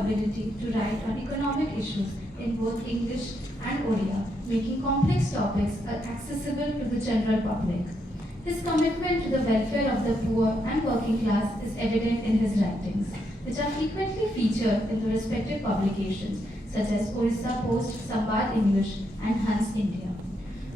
ability to write on economic issues in both English and Odia, making complex topics accessible to the general public. His commitment to the welfare of the poor and working class is evident in his writings, which are frequently featured in the respective publications such as Orissa Post, Sambad English, and Hans India.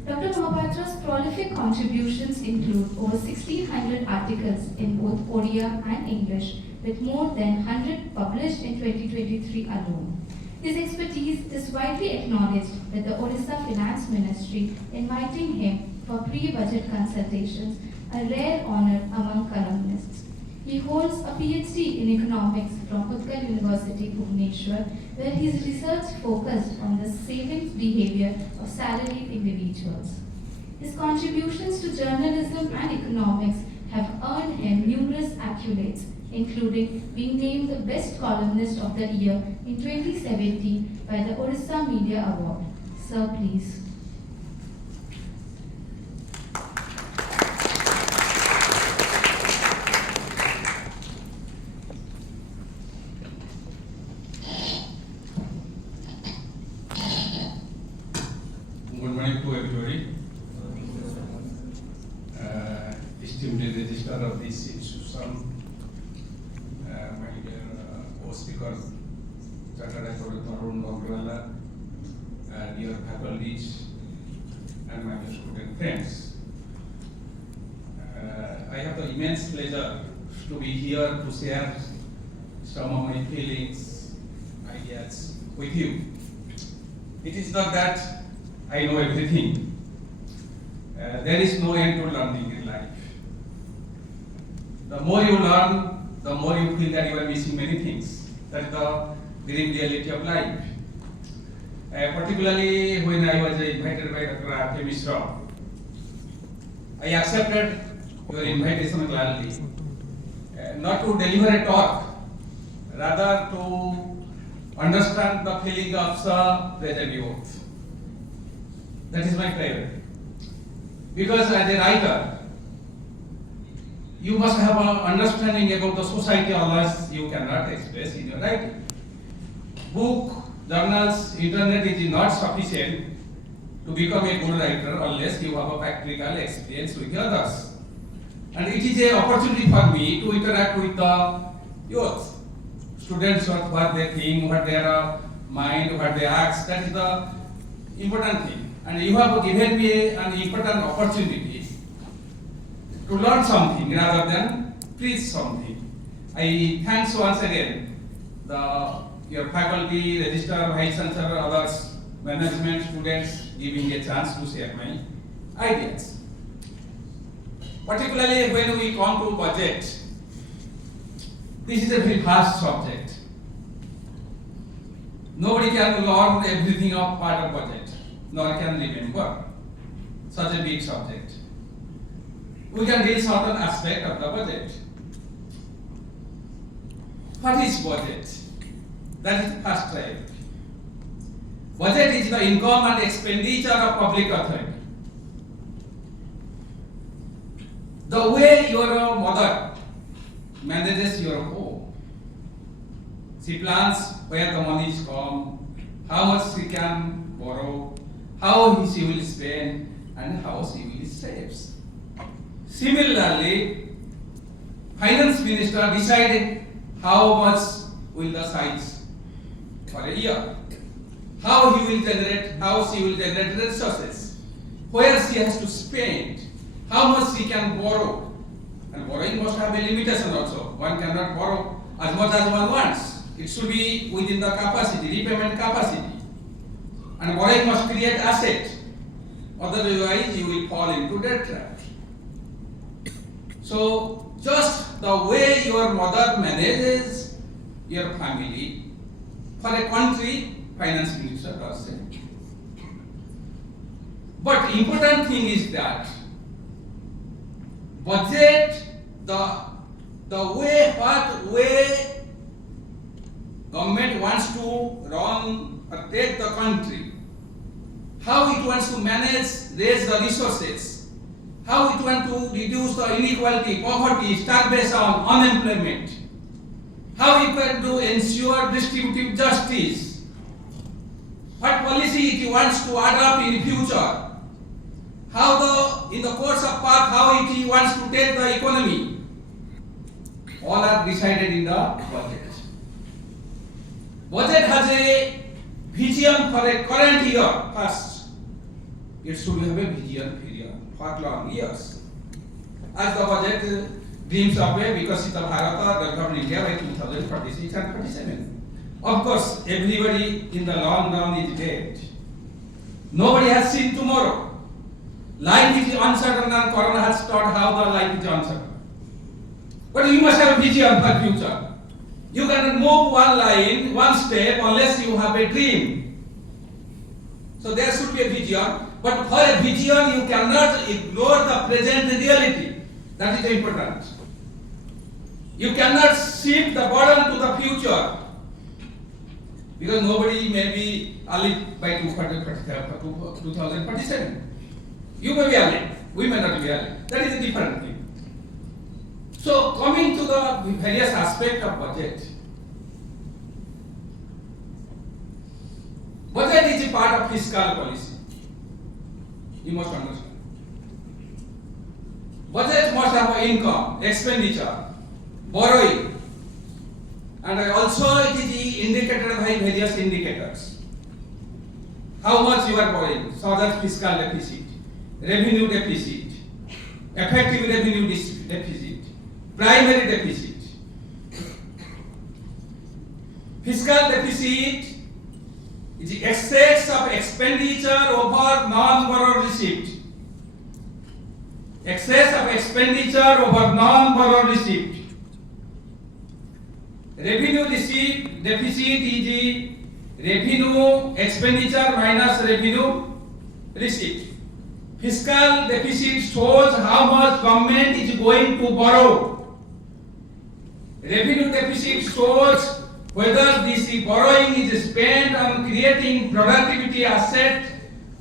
Dr. Mohapatra's prolific contributions include over 1,600 articles in both Odia and English, with more than 100 published in 2023 alone. His expertise is widely acknowledged, with the Orissa Finance Ministry inviting him for pre-budget consultations, a rare honor among columnists. He holds a PhD in economics from Utkal University, Bhubaneswar, where his research focused on the savings behavior of salaried individuals. His contributions to journalism and economics have earned him numerous accolades, including being named the Best Columnist of the Year in 2017 by the Orissa Media Award. Sir, please. Good morning to everybody. Esteemed Register of this institution, my dear co-speaker, Chartered Accountant Arun Birla, dear faculties, and my student friends. I have the immense pleasure to be here to share some of my feelings, ideas with you. It is not that I know everything. There is no end to learning in life. The more you learn, the more you feel that you are missing many things. That is the grim reality of life. Particularly when I was invited by Dr. R.K. Mishra, I accepted your invitation gladly. Not to deliver a talk, rather to understand the feeling of the present youth. That is my priority. Because as a writer, you must have an understanding about the society, unless you cannot express in your writing. Book, journals, internet is not sufficient to become a good writer unless you have a practical experience with others. And it is an opportunity for me to interact with the youth. Students, what they think, what their mind, what they ask, that is the important thing. And you have given me an important opportunity to learn something rather than preach something. I thanks once again your faculty, registrar, vice chancellor, others, management, students giving a chance to share my ideas. Particularly when we come to budget, this is a very vast subject. Nobody can learn everything of part of budget, nor can remember such a big subject. We can deal certain aspect of the budget. What is budget? That is the first priority. Budget is the income and expenditure of public authority. The way your mother manages your home. She plans where the money is come, how much she can borrow, how she will spend, and how she will save. Similarly, finance minister decided how much will the size for a year, how he will generate, how she will generate resources, where she has to spend, how much she can borrow. And borrowing must have a limitation also. One cannot borrow as much as one wants. It should be within the capacity, repayment capacity. And borrowing must create asset. Otherwise, you will fall into debt trap. So, just the way your mother manages your family, for a country, finance minister does it. But important thing is that budget, what way government wants to run or take the country, how it wants to manage, raise the resources, how it wants to reduce the inequality, poverty, starvation, unemployment. how you can do ensure distributive justice, what policy it wants to adopt in the future, how in the course of path, how it wants to take the economy, all are decided in the budget. Budget has a vision for a current year first. It should have a vision for long years. As the budget dreams of a Vikasita Bharata, developed India by 2046 and 47. Of course, everybody in the long run is dead. Nobody has seen tomorrow. Life is uncertain and Corona has taught how the life is uncertain. But you must have a vision for future. You cannot move one line, one step unless you have a dream. So there should be a vision. But for a vision, you cannot ignore the present reality. That is important. You cannot shift the burden to the future. Because nobody may be alive by 2047. You may be alive, we may not be alive. That is a different thing. So coming to the various aspects of budget. Budget is a part of fiscal policy. You must understand. Budget must have income, expenditure, borrowing, and also it is indicated by various indicators. How much you are borrowing, so that fiscal deficit, revenue deficit, effective revenue deficit, primary deficit. Fiscal deficit is the excess of expenditure over non-borrowed receipt. Excess of expenditure over non-borrowed receipt. Revenue deficit is the revenue expenditure minus revenue receipt. Fiscal deficit shows how much government is going to borrow. Revenue deficit shows whether this borrowing is spent on creating productivity asset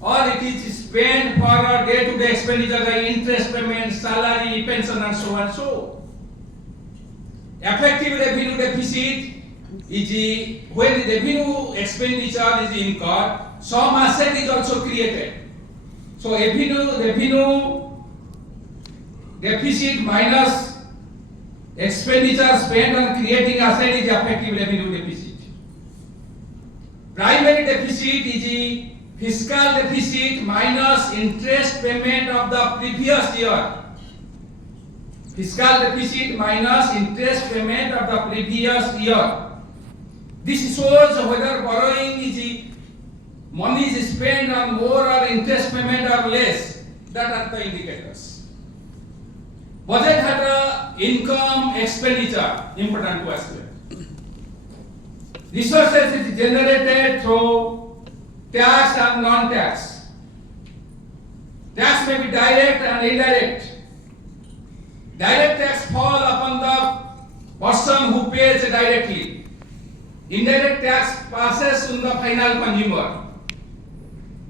or it is spent for day-to-day expenditure like interest payment, salary, pension and so on. So, effective revenue deficit is when the revenue expenditure is incurred, some asset is also created. So revenue deficit minus expenditure spent on creating asset is effective revenue deficit. Primary deficit is the fiscal deficit minus interest payment of the previous year. Fiscal deficit minus interest payment of the previous year. This shows whether borrowing is money is spent on more or interest payment or less. That are the indicators. Budget had a income expenditure, important to aspect. Resources is generated through tax and non-tax. Tax may be direct and indirect. Direct tax fall upon the person who pays directly. Indirect tax passes on the final consumer.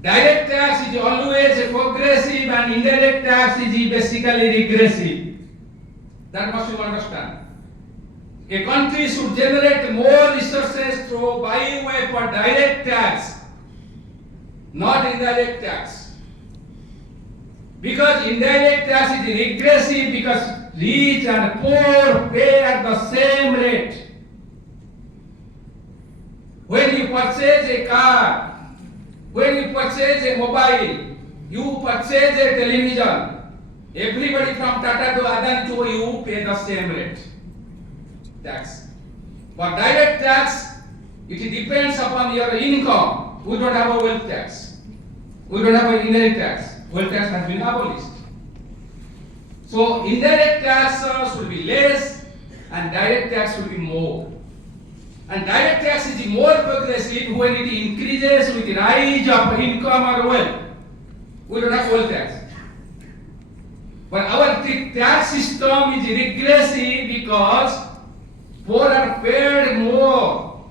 Direct tax is always progressive and indirect tax is basically regressive. That must you understand. A country should generate more resources through by way for direct tax, not indirect tax. Because indirect tax is regressive because rich and poor pay at the same rate. When you purchase a car, when you purchase a mobile, you purchase a television, everybody from Tata to Adani to you pay the same rate. Tax. For direct tax, it depends upon your income. We don't have a wealth tax. We don't have an indirect tax. Wealth tax has been abolished. So indirect tax should be less and direct tax should be more. And direct tax is more progressive when it increases with the rise of income or wealth. We don't have wealth tax. But our tax system is regressive because poor are paid more.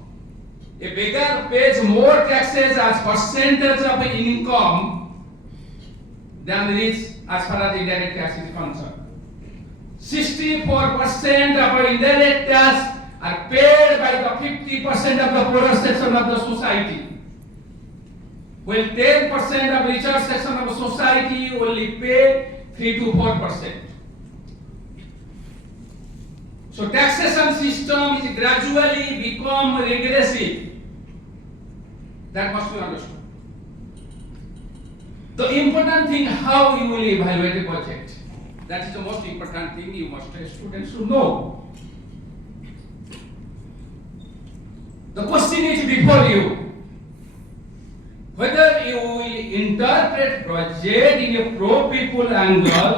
A beggar pays more taxes as percentage of income than the rich as far as indirect tax is concerned. 64% of our indirect tax are paid by the 50% of the poorer section of the society, while 10% of richer section of the society only pay 3 to 4%. So taxation system is gradually become regressive. That must be understood. The important thing, how you will evaluate a budget. That is the most important thing you must students should know. The question is before you, whether you will interpret budget in a pro-people angle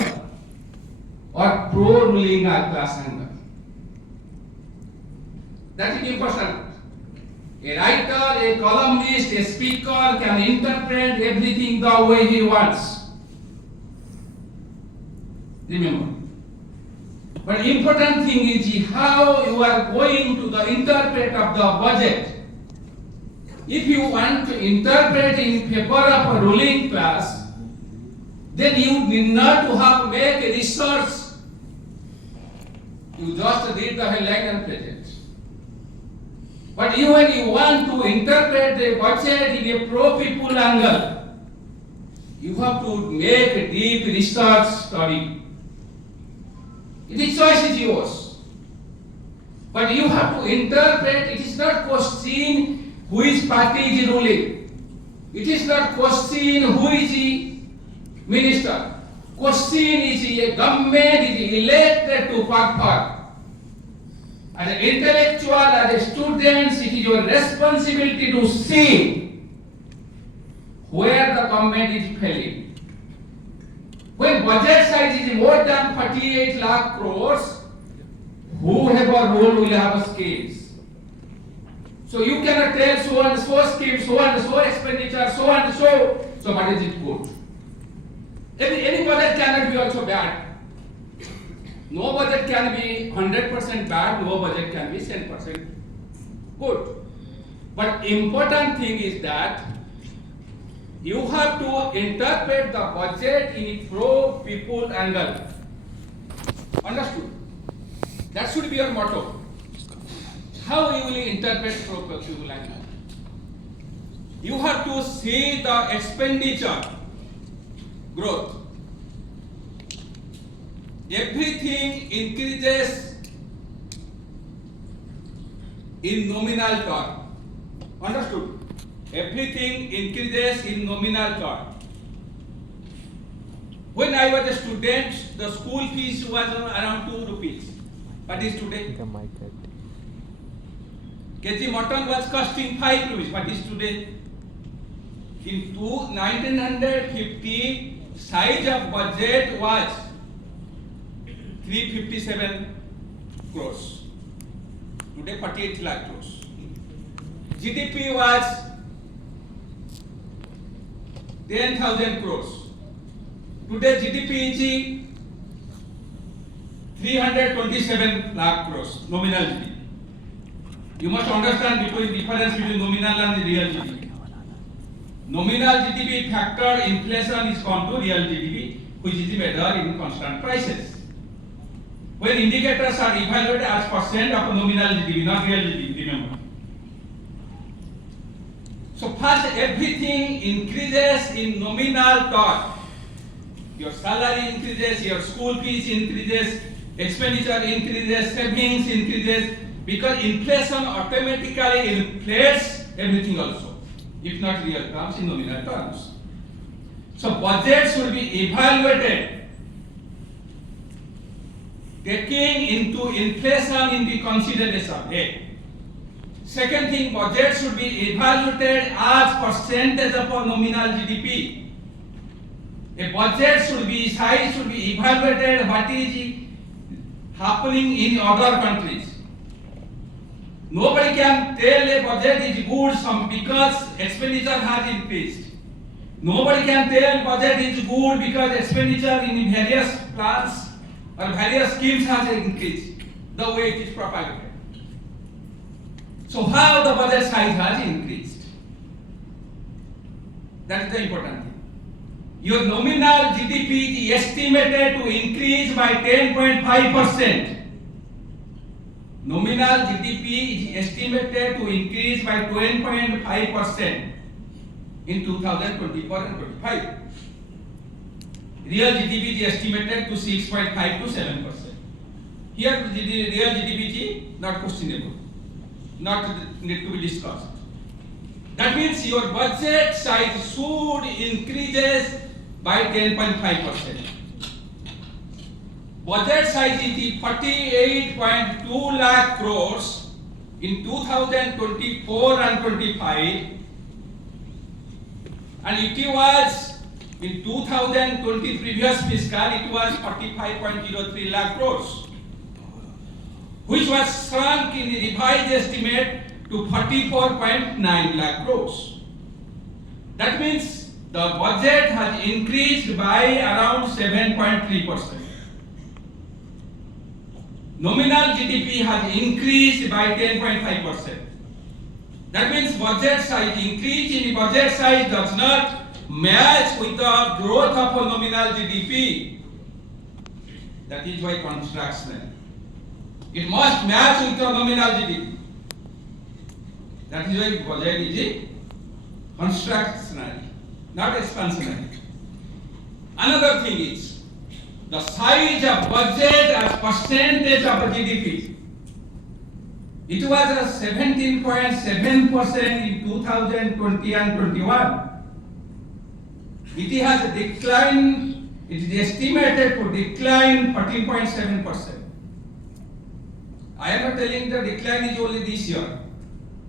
or pro-ruling class angle. That is important. A writer, a columnist, a speaker can interpret everything the way he wants. Remember. But important thing is how you are going to the interpret of the budget. If you want to interpret in favor of a ruling class, then you need not to have make a research. You just read the headline and present. But when you want to interpret the budget in a pro-people angle, you have to make a deep research study. The choice is yours. But you have to interpret, it is not question which party is ruling. It is not question who is the minister. Question is a government is elected to perform. As an intellectual, as a student, it is your responsibility to see where the government is failing. When budget size is more than 48 lakh crores, whoever rule will have schemes. So you cannot tell so and so scheme, so and so expenditure, so and so. So what is it good? Any budget cannot be also bad. No budget can be 100% bad, no budget can be 10% good. But important thing is that you have to interpret the budget in a pro-people angle. Understood? That should be your motto. How you will interpret pro-people angle? You have to see the expenditure growth. Everything increases in nominal term. Understood? Everything increases in nominal term. When I was a student, the school fees was around 2 rupees. What is today? Kg mutton was costing 5 rupees. What is today? In 1950, size of budget was 357 crores. Today 48 lakh crores. GDP was 10,000 crores. Today GDP is 327 lakh crores, nominal GDP. You must understand between difference between nominal and real GDP. Nominal GDP factor inflation is come to real GDP, which is measured in constant prices. When indicators are evaluated as percent of nominal GDP, not real GDP, remember. So first, everything increases in nominal term. Your salary increases, your school fees increases, expenditure increases, savings increases, because inflation automatically inflates everything also, if not real terms, in nominal terms. So budget should be evaluated taking into inflation in the consideration. A. Second thing, budget should be evaluated as percentage of a nominal GDP. A budget should be size should be evaluated what is happening in other countries. Nobody can tell a budget is good because expenditure has increased. Nobody can tell budget is good because expenditure in various plans or various schemes has increased the way it is propagated. So how the budget size has increased? That is the important thing. Your nominal GDP is estimated to increase by 10.5%. nominal GDP is estimated to increase by 12.5% in 2024 and 25. Real GDP is estimated to 6.5 to 7%. Here, the real GDP is not questionable, not need to be discussed. That means your budget size should increases by 10.5%. Budget size is 48.2 lakh crores in 2024 and 25, and it was in 2020 previous fiscal it was 45.03 lakh crores, which was shrunk in the revised estimate to 44.9 lakh crores. That means the budget has increased by around 7.3%. Nominal GDP has increased by 10.5%. That means budget size, increase in the budget size does not match with the growth of a nominal GDP. That is why contractional. It must match with the nominal GDP. That is why budget is contractionary, not expansionary. Another thing is the size of budget as percentage of GDP. It was 17.7% in 2020 and 21. It has declined, it is estimated to decline 14.7%. I am not telling the decline is only this year,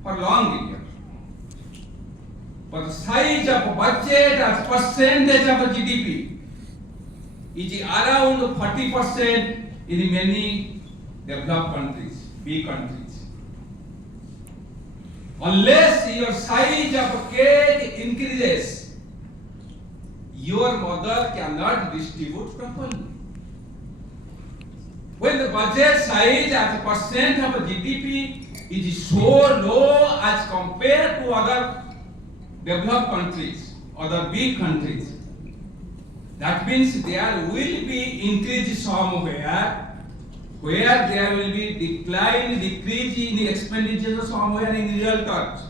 for long year. But the size of budget as percentage of GDP is around 40% in many developed countries, big countries. Unless your size of cake increases, your mother cannot distribute properly. When the budget size as a percent of GDP is so low as compared to other developed countries, other big countries, that means there will be increase somewhere, where there will be decrease in the expenditure somewhere in real terms,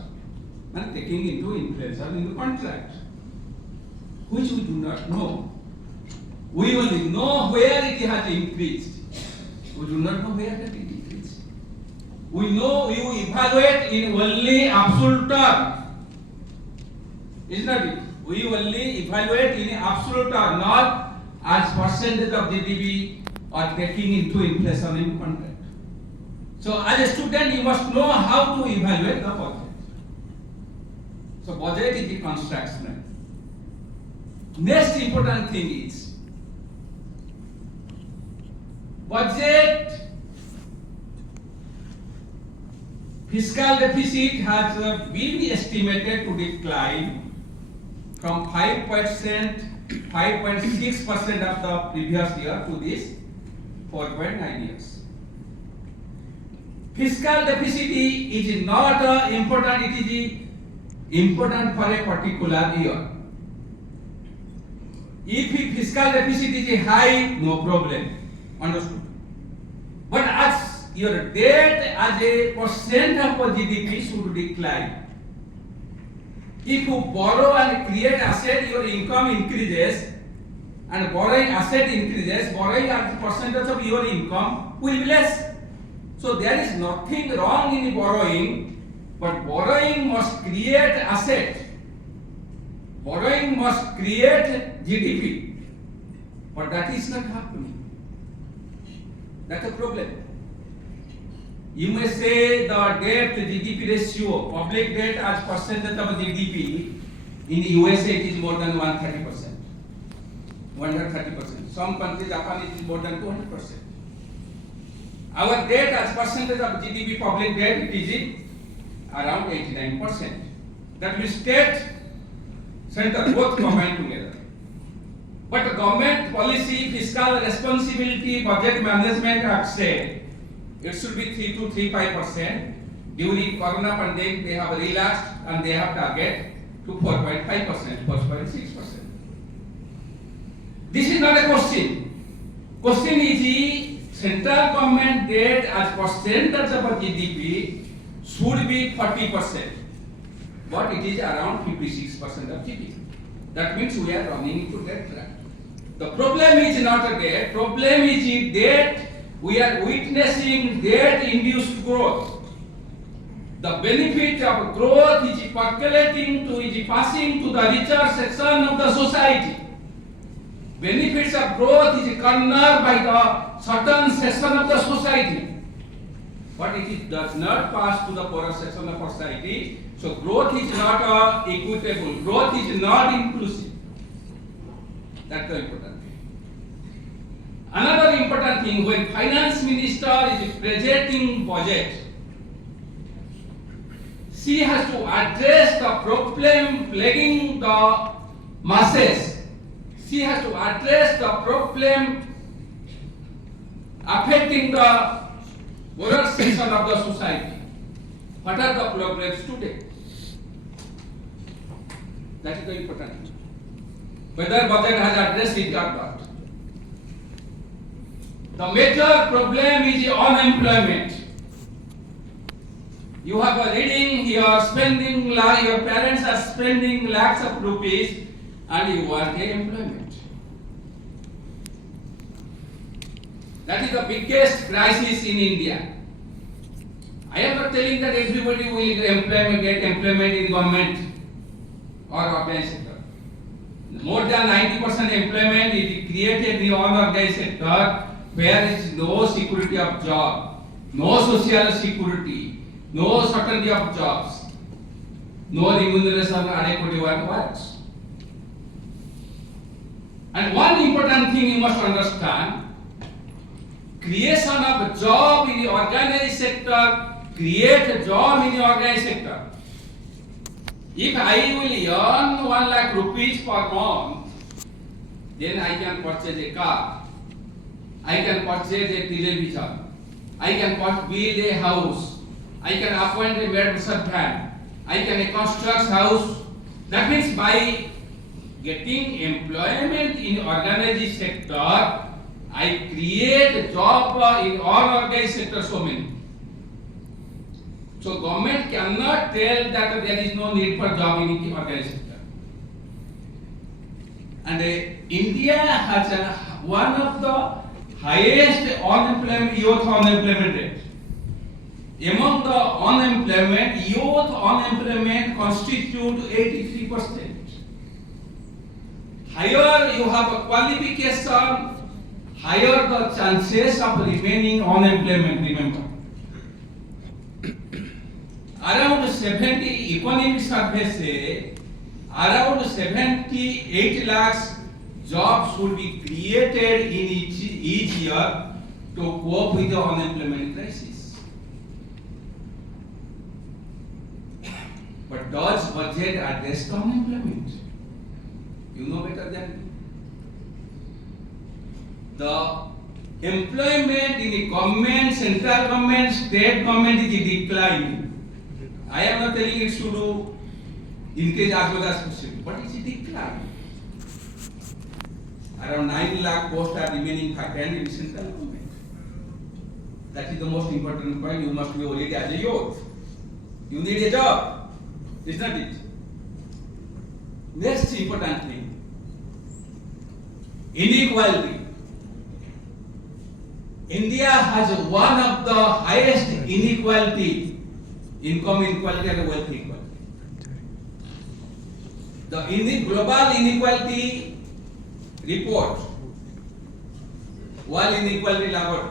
and taking into inflation in the contract, which we do not know. We only know where it has increased. We do not know where it decreased. We know we evaluate in only absolute term. Is not it? We only evaluate in absolute term, not as percentage of GDP or taking into inflation in contract. So as a student, you must know how to evaluate the budget. So budget is the constructional. Next important thing is budget fiscal deficit has been estimated to decline from 5%, 5.6% of the previous year to this 4.9 years. Fiscal deficit is not important, it is important for a particular year. If fiscal deficit is high, no problem, understood. But as your debt as a percent of GDP should decline. If you borrow and create asset, your income increases, and borrowing asset increases, borrowing as a percentage of your income will be less. So there is nothing wrong in borrowing, but borrowing must create asset. Borrowing must create GDP, but that is not happening. That's a problem. You may say the debt to GDP ratio, public debt as percentage of GDP, in the USA it is more than 130%. 130%. Some countries, Japan, it is more than 200%. Our debt as percentage of GDP, public debt, it is around 89%. That means state, center, both combined together. But government policy, fiscal responsibility, budget management Act said it should be 3 to 3.5%. During Corona pandemic, they have relaxed and they have target to 4.5%, 4.6%. This is not a question. Question is central government debt as percentage of GDP should be 40%, but it is around 56% of GDP. That means we are running into debt trap. The problem is not a debt, problem is debt. We are witnessing debt-induced growth. The benefit of growth is percolating to, is passing to the richer section of the society. Benefits of growth is cornered by the certain section of the society, but it does not pass to the poorer section of society. So growth is not equitable. Growth is not inclusive. That's the important thing. Another important thing, when finance minister is presenting budget, she has to address the problem plaguing the masses. She has to address the problem affecting the poorer section of the society. What are the problems today? That is the important thing. Whether budget has addressed it or not. The major problem is unemployment. You have a reading, you are spending, your parents are spending lakhs of rupees and you want employment. That is the biggest crisis in India. I am not telling that everybody will get employment in government or organized sector. More than 90% employment is created in unorganized sector where there is no security of job, no social security, no certainty of jobs, no remuneration adequate works. And one important thing you must understand, creation of a job in the organized sector, create a job in the organized sector. If I will earn 1 lakh rupees per month, then I can purchase a car, I can purchase a television, I can build a house, I can appoint a maid servant, I can construct house. That means by getting employment in organized sector, I create a job in unorganized sector so many. So government cannot tell that there is no need for job in the organized sector. And India has one of the highest unemployment, youth unemployment rate. Among the unemployment, youth unemployment constitute 83%. Higher you have a qualification, higher the chances of remaining unemployment, remember. Around 70 economic survey say around 78 lakhs jobs should be created in each year to cope with the unemployment crisis. But does budget address the unemployment? You know better than me. The employment in the government, central government, state government is declining. I am not telling it should increase as much as possible, but it is declining. Around 9 lakh posts are remaining vacant in central government. That is the most important point. You must be already as a youth. You need a job. Is not it? Next important thing. Inequality. India has one of the highest inequality. Income inequality and wealth inequality. The global inequality report, world inequality report.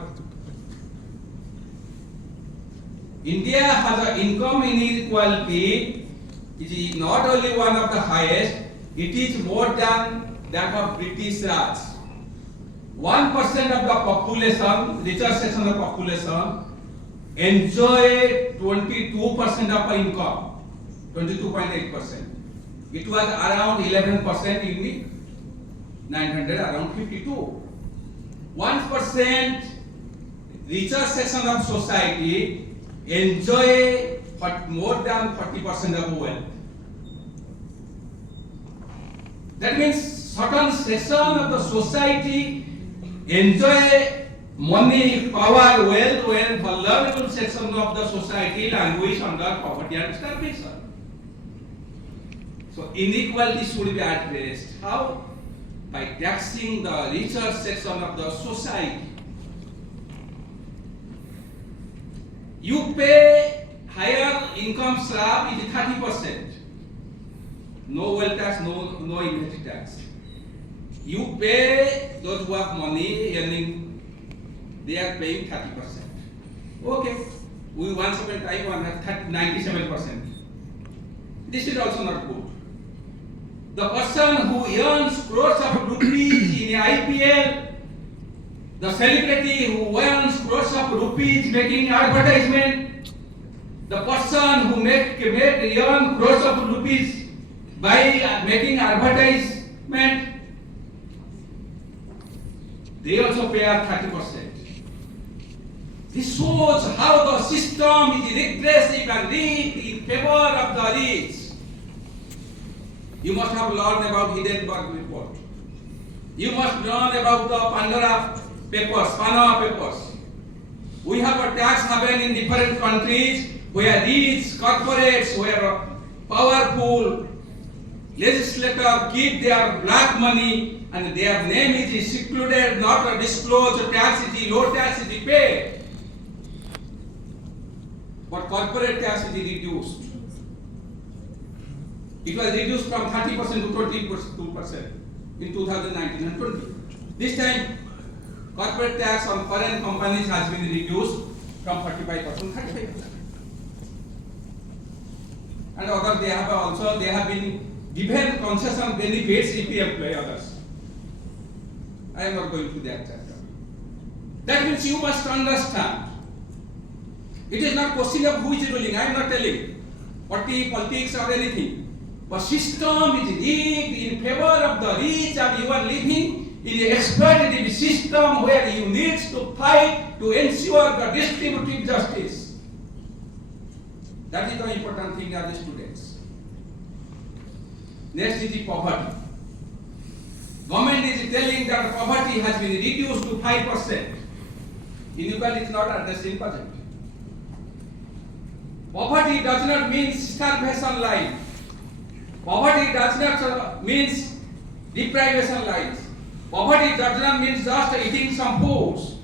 India has an income inequality. It is not only one of the highest, it is more than that of British Raj. 1% of the population, richer section of the population, enjoy 22% of income, 22.8%. It was around 11% in the 900, around 52. 1% richer section of society enjoy more than 40% of wealth. That means certain section of the society enjoy money, power, wealth, were vulnerable sections of the society languish under poverty and starvation. So inequality should be addressed. How? By taxing the richer section of the society. You pay higher income slab is 30%. No wealth tax, no inheritance tax. You pay those who have money earning, they are paying 30%. Okay, we once upon a time had 97%. This is also not good. The person who earns crores of rupees in IPL, the celebrity who earns crores of rupees making advertisement, the person who earn crores of rupees by making advertisement, they also pay 30%. This shows how the system is regressive and rigged in favor of the rich. You must have learned about Hindenburg report. You must learn about the Panama papers. We have a tax haven in different countries where rich corporates, where powerful legislators give their black money and their name is secluded, not disclosed, tax is low tax is paid. But corporate tax is reduced. It was reduced from 30% to 22% in 2019 and 20. This time, corporate tax on foreign companies has been reduced from 45% to 35%. And others, they have been given concession benefits if we employ others. I am not going to that chapter. That means you must understand. It is not question of who is ruling. I am not telling party, politics or anything. But system is rigged in favor of the rich and you are living in an exploitative system where you need to fight to ensure the distributive justice. That is the important thing as students. Next is the poverty. Government is telling that poverty has been reduced to 5%. Inequality is not addressed in budget. Poverty does not mean starvation line. Poverty does not mean deprivation lines. Poverty does not mean just eating some foods.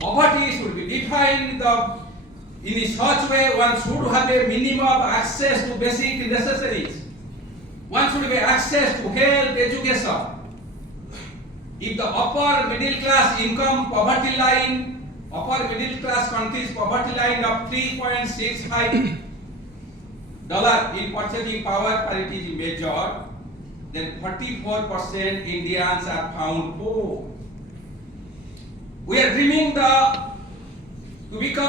Poverty should be defined in such way one should have a minimum access to basic necessities. One should have access to health, education. If the upper middle class income poverty line, upper middle class countries poverty line of $3.65 in purchasing power parity is measured, then 44% Indians are found poor. We are dreaming to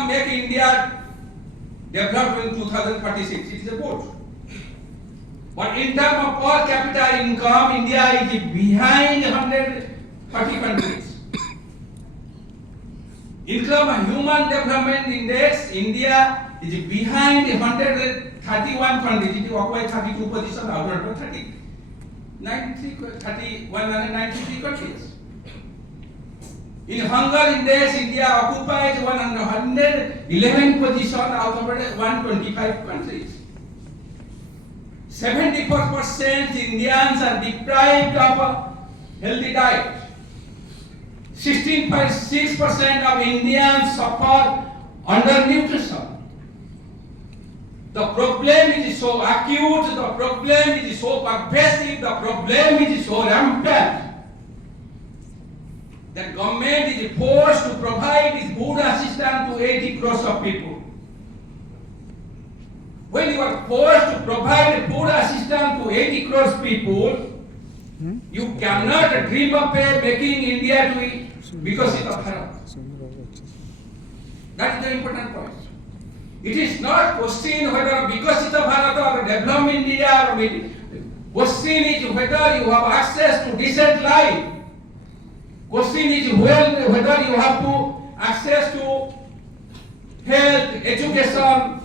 make India developed in 2036. It is a goal. But in terms of per capita income, India is behind 130 countries. In terms of human development index, India is behind 131 countries. It occupies 32 positions out of 30. 193 countries. In hunger index, India occupies 111 positions out of 125 countries. 74% Indians are deprived of a healthy diet. 16.6% of Indians suffer undernutrition. The problem is so acute, the problem is so pervasive, the problem is so rampant that government is forced to provide this food assistance to 80 crores of people. When you are forced to provide food assistance to 80 crores people, you cannot dream of making India to be because of Bharat. That is the important point. It is not question whether because of Bharat or development India or question is whether you have access to decent life. Question is whether you have to access to health, education,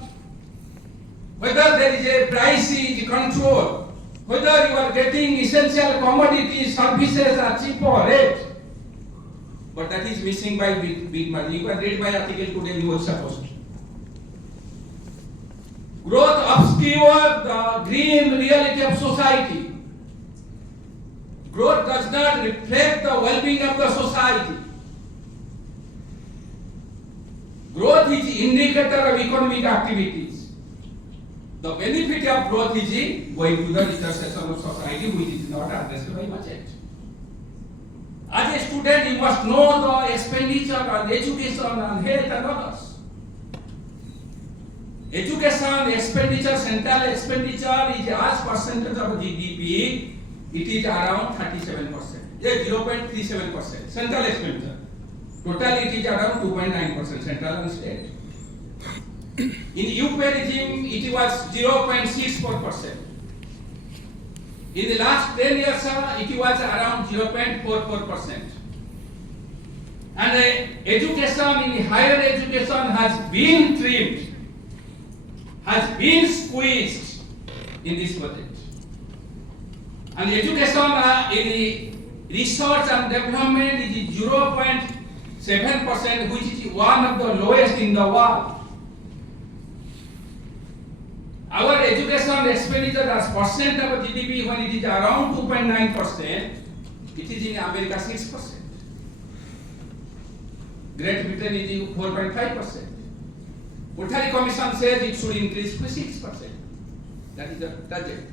whether there is a price control, whether you are getting essential commodities, services at cheaper rate. but that is missing by big margin. You can read my article today in News Post. Growth obscures the grim reality of society. Growth does not reflect the well-being of the society. Growth is indicator of economic activities. The benefit of growth is going to the richer section of society, which is not addressed by budget. As a student, you must know the expenditure on education, on health and others. Education expenditure, central expenditure is as percentage of GDP, it is around 37%. 0.37% central expenditure. Total it is around 2.9% central and state. In UP regime it was 0.64%. In the last 10 years it was around 0.44%. And education in higher education has been trimmed, has been squeezed in this budget. And education in the research and development is 0.7%, which is one of the lowest in the world. Our education expenditure as percent of GDP, when it is around 2.9%, it is in America 6%. Great Britain is 4.5%. Kothari Commission says it should increase to 6%. That is the target.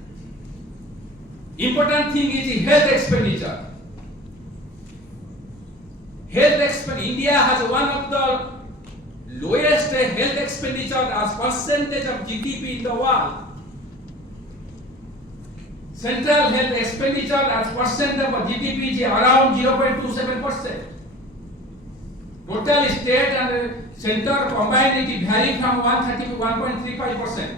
Important thing is health expenditure. India has one of the lowest health expenditure as percentage of GDP in the world. Central health expenditure as percent of GDP is around 0.27%. Total state and center combined it vary from 130 to 1.35%.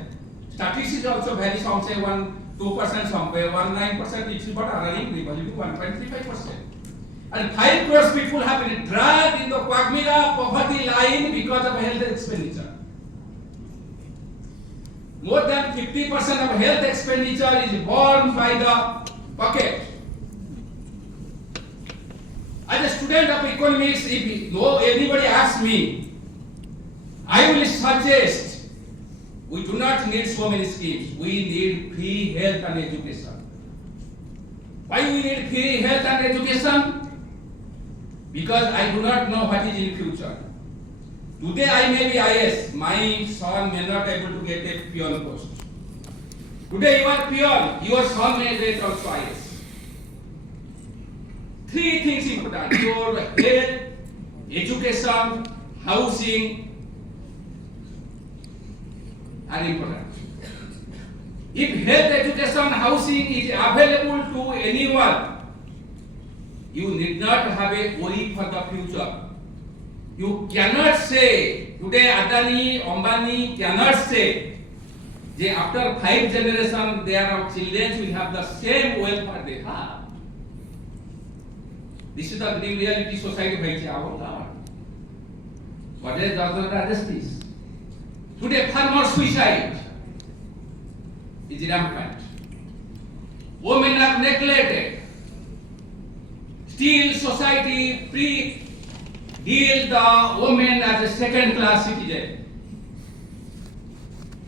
Statistics also vary, some say 2%, some say 19%, it's but running equally to 1.35%. And 5 crore people have been dragged in the quagmire poverty line because of health expenditure. More than 50% of health expenditure is borne by the pocket. As a student of economics, if anybody asks me, I will suggest we do not need so many schemes. We need free health and education. Why we need free health and education? Because I do not know what is in future. Today I may be IS, my son may not able to get a peon post. Today you are peon, your son may get also IS. 3 things important: your health, education, housing are important. If health, education, housing is available to anyone, you need not have a worry for the future. You cannot say, today Adani, Ambani cannot say, that after 5 generations their children will have the same welfare they have. This is the grim reality society by our. What else does not address this? Today farmer suicide is rampant. Women are neglected. Still society deal the women as a second-class citizen,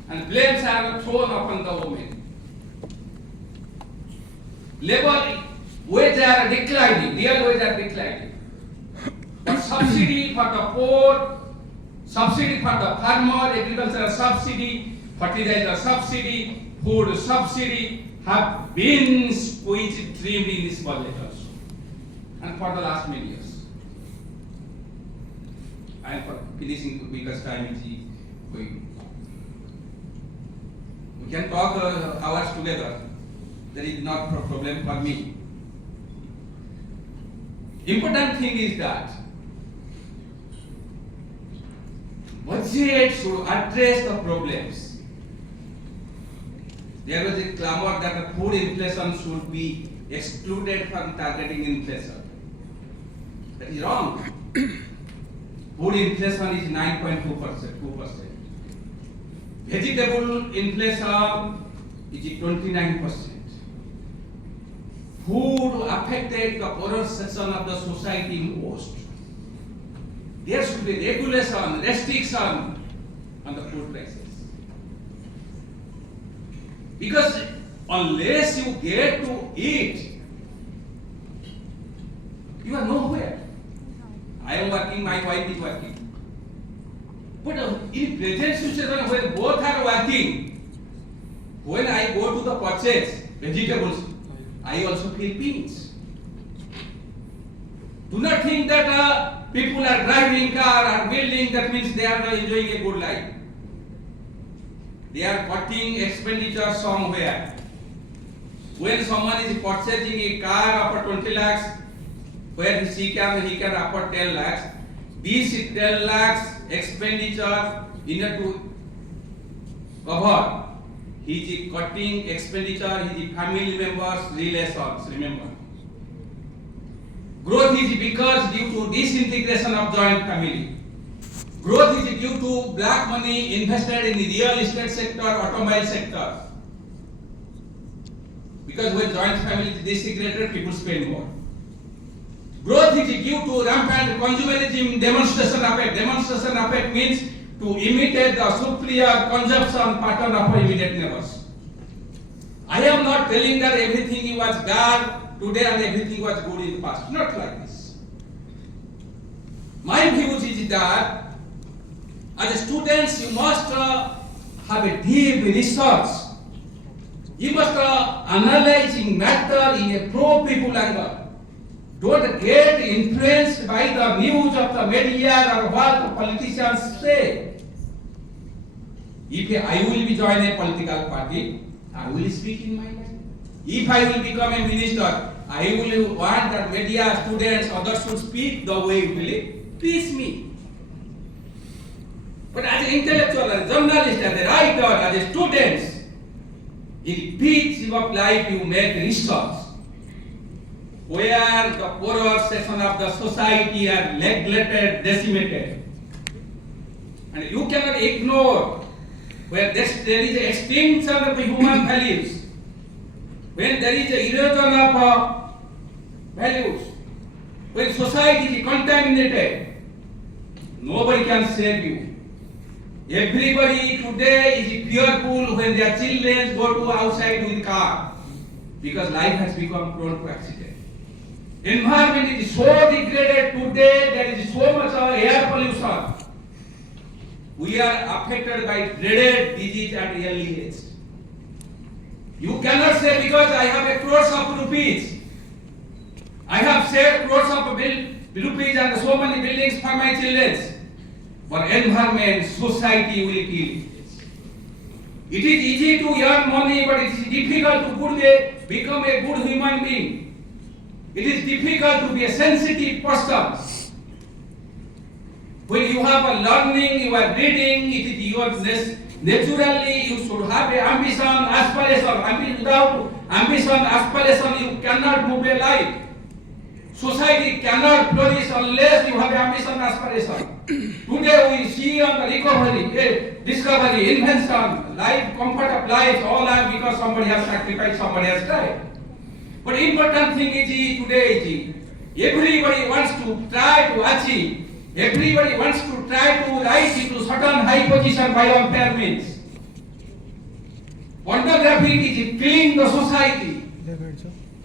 and blames are thrown upon the women. Labor wages are declining, real wages are declining. But subsidy for the poor, subsidy for the farmer, agricultural subsidy, fertilizer subsidy, food subsidy have been squeezed, trimmed in this budget also. And for the last many years. I am finishing because time is going. We can talk hours together. There is not a problem for me. Important thing is that budget should address the problems. There was a clamor that the food inflation should be excluded from targeting inflation. That is wrong. Food inflation is 9.2%. Vegetable inflation is 29%. Food affected the poorer section of the society most. there should be regulation, restriction on the food prices. Because unless you get to eat, you are nowhere. I am working, my wife is working. But in present situation when both are working, when I go to the purchase vegetables, I also feel pinch. Do not think that people are driving car or building, that means they are enjoying a good life. They are cutting expenditure somewhere. When someone is purchasing a car of 20 lakhs, where he can afford 10 lakhs, this 10 lakhs expenditure in order to cover his cutting expenditure, his family members' relations, remember. Growth is because due to disintegration of joint family. Growth is due to black money invested in the real estate sector, automobile sector. Because when joint family is disintegrated, people spend more. Growth is due to rampant consumerism, demonstration effect. Demonstration effect means to imitate the superior consumption pattern of our immediate neighbors. I am not telling that everything was bad today and everything was good in the past. Not like this. My view is that as students you must have a deep research. You must analyzing matter in a pro-people angle. Don't get influenced by the news of the media or what the politicians say. If I will be join a political party, I will speak in my mind. If I will become a minister, I will want that media, students, others should speak the way it will please me. But as an intellectual, as a journalist, as a writer, as a student, in each of life you make research where the poorer section of the society are neglected, decimated. And you cannot ignore where there is an extinction of the human values, when there is an erosion of values, when society is contaminated, nobody can save you. Everybody today is fearful when their children go to outside with car because life has become prone to accident. Environment is so degraded today, there is so much of air pollution. We are affected by dreaded disease at early age. You cannot say because I have a crores of rupees, I have saved crores of rupees and so many buildings for my children. For environment, society will kill. It is easy to earn money, but it is difficult to become a good human being. It is difficult to be a sensitive person. When you have a learning, you are reading, it is your naturally you should have a ambition, aspiration. Without ambition, aspiration, you cannot move a life. Society cannot flourish unless you have ambition, aspiration. Today we see on the recovery, discovery, invention, life, comfort of life, all are because somebody has sacrificed, somebody has died. But important thing is today everybody wants to try to achieve, everybody wants to try to rise into certain high position by unfair means. Pornography is killing the society.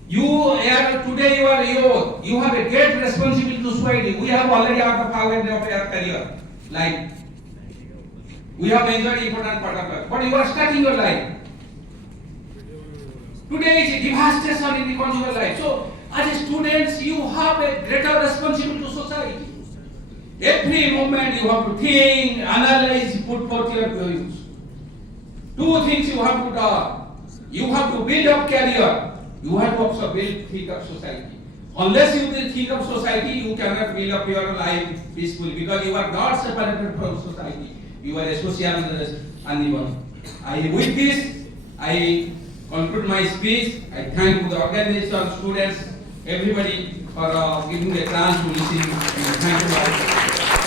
You are today you are youth. You have a great responsibility to society. We have already had the power of your career, life. We have enjoyed important part of life, but you are starting your life. Today is a devastation in the conjugal life. So, as students, you have a greater responsibility to society. Every moment you have to think, analyze, put forth your views. Two things you have to do. You have to build up career. You have to also think of society. Unless you will think of society, you cannot build up your life peacefully because you are not separated from society. You are a social animal. With this, I conclude my speech. I thank the organization, students, everybody for giving me a chance to listen. Thank you.